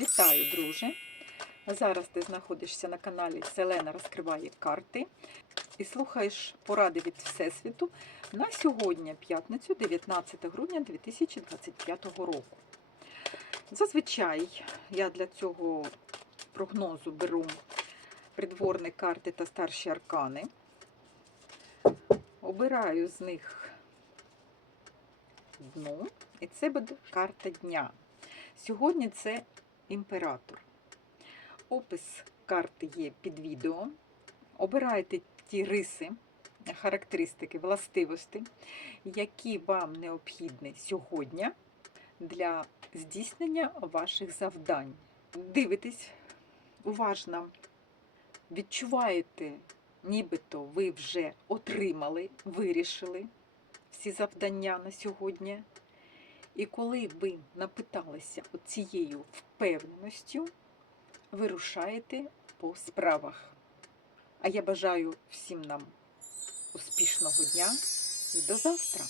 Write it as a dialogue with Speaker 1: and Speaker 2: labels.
Speaker 1: Вітаю, друже! Зараз ти знаходишся на каналі Селена розкриває карти і слухаєш поради від Всесвіту на сьогодні, п'ятницю, 19 грудня 2025 року. Зазвичай я для цього прогнозу беру придворні карти та старші аркани. Обираю з них дну, і це буде карта дня. Сьогодні це імператор. Опис карти є під відео. Обирайте ті риси, характеристики, властивості, які вам необхідні сьогодні для здійснення ваших завдань. Дивитесь уважно, відчуваєте, нібито ви вже отримали, вирішили всі завдання на сьогодні. І коли ви напиталися цією впевненістю, вирушаєте по справах. А я бажаю всім нам успішного дня і до завтра!